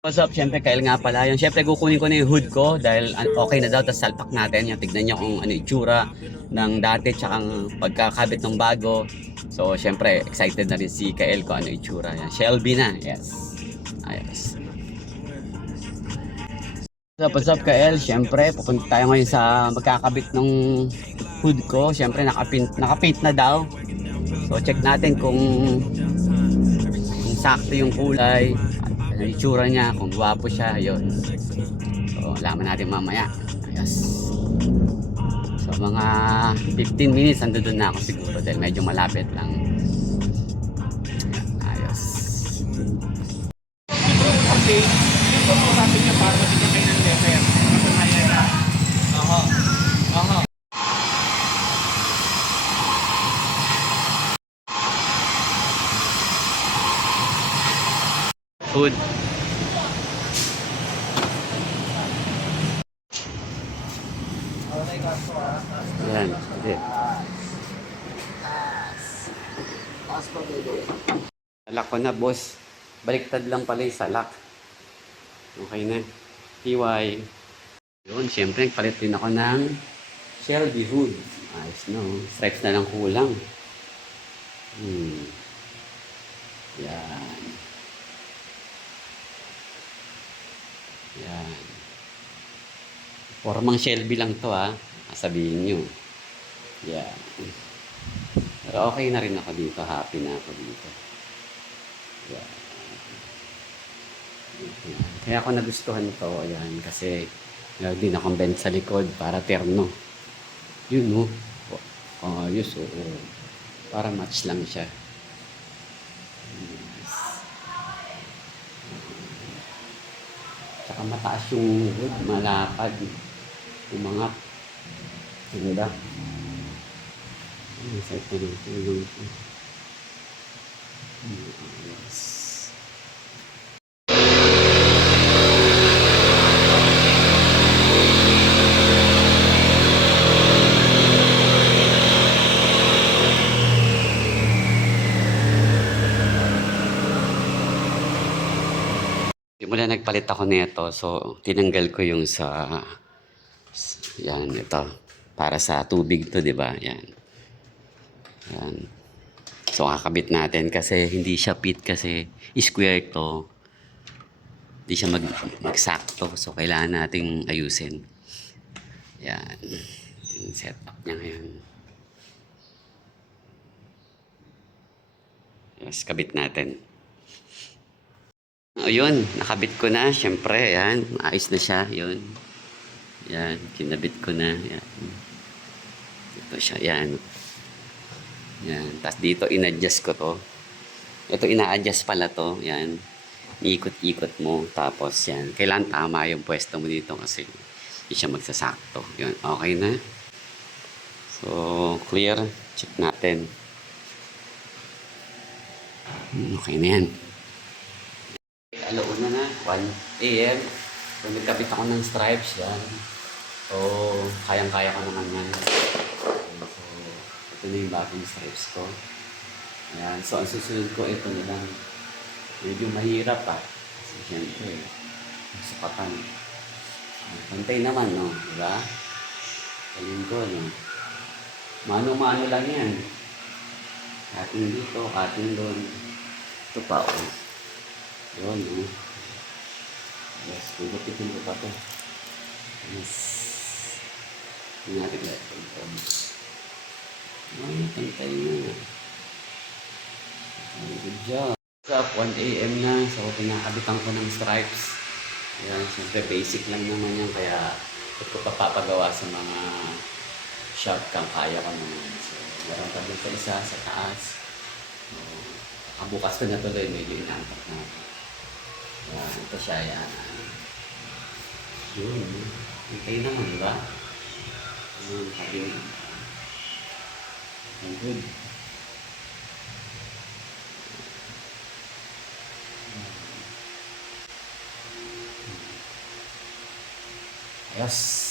What's up? Siyempre, Kyle nga pala. Yung siyempre, kukunin ko na yung hood ko dahil okay na daw. Tapos salpak natin. Yung tignan nyo kung ano itsura ng dati tsaka ang pagkakabit ng bago. So, siyempre, excited na rin si Kyle kung ano itsura. Yan. Shelby na. Yes. Ayos. What's up, Kyle? Siyempre, pupunta tayo ngayon sa magkakabit ng hood ko. Siyempre, nakapaint na daw. So, check natin kung sakto yung kulay. Ano yung itsura niya, kung gwapo siya. Yun. So, alaman natin mamaya. Ayos. So, mga 15 minutes, ando doon na ako siguro dahil medyo malapit lang. Ayos. Kasi, ito po sabi niya para mabigyan kayo ng letter. Masanayan na. Aha. Aha. Hood. Yan. Sige. Salak ko na, boss. Baliktad lang pala yung salak. Okay na. TY. Yun, syempre, nagpalit din ako ng Shelby hood. Ayos no. Stripes na lang kulang. Yan. Yan. Formang Shelby lang to ha. Sabihin nyo. Yan. Pero okay na rin ako dito. Happy na ako dito. Yan. Yan. Kaya ako nagustuhan to. Yan. Kasi meron din akong bend sa likod para terno. Yun no. Ayos oo. Para match lang siya. Tsaka mataas yung hood. Malapad. Umangat. Ganda. Sa ito ng tulong ko. Yes. Mula nagpalit ako nito, so tinanggal ko yung yan ito para sa tubig to, 'di ba? Yan. Yan. So kakabit natin kasi hindi siya fit kasi square to. Hindi siya magsakto. So kailangan nating ayusin. Yan. Yung setup niya ngayon. Yes, kabit natin. O yun, nakabit ko na. Siyempre, yan. Ayos na siya. Yun. Yan, kinabit ko na. Yan. Ito siya. Yan. Yan. Tapos dito, in-adjust ko to. Ito, ina-adjust pala to. Yan. Ikot-ikot mo. Tapos, yan. Kailangan tama yung pwesto mo dito kasi hindi siya magsasakto. Yun. Okay na. So, clear. Check natin. Okay na yan. Alauna na, 1 AM. So, nagkapit ako ng stripes yan. So, kayang-kaya ko naman yan. So, ito na yung bagong stripes ko. Ayan. So, ang susunod ko, ito na lang. Medyo mahirap pa. Kasi syempre, sukatan. Pantay naman, no? Diba? Galing ko, no? Mano-mano lang yan. Ating dito, ating doon. Ito pa, oh. Yun, no? Yes, pinupitin ko pa ito. Yes. Hindi natin lahat ito. Ay, pantay na. Good job. What's up? 1 AM na. So, pinakabitan ko ng stripes. Yan, siyempre basic lang naman yan. Kaya, ito ko papagawa sa mga shop kang kaya ko naman. So, meron pa dito isa sa taas. So, bukas ko na tuloy. Medyo inaantak na. Yan, ito siya. Yan. Yun. Okay naman, diba? Yun, sabi mo. Good. Yes.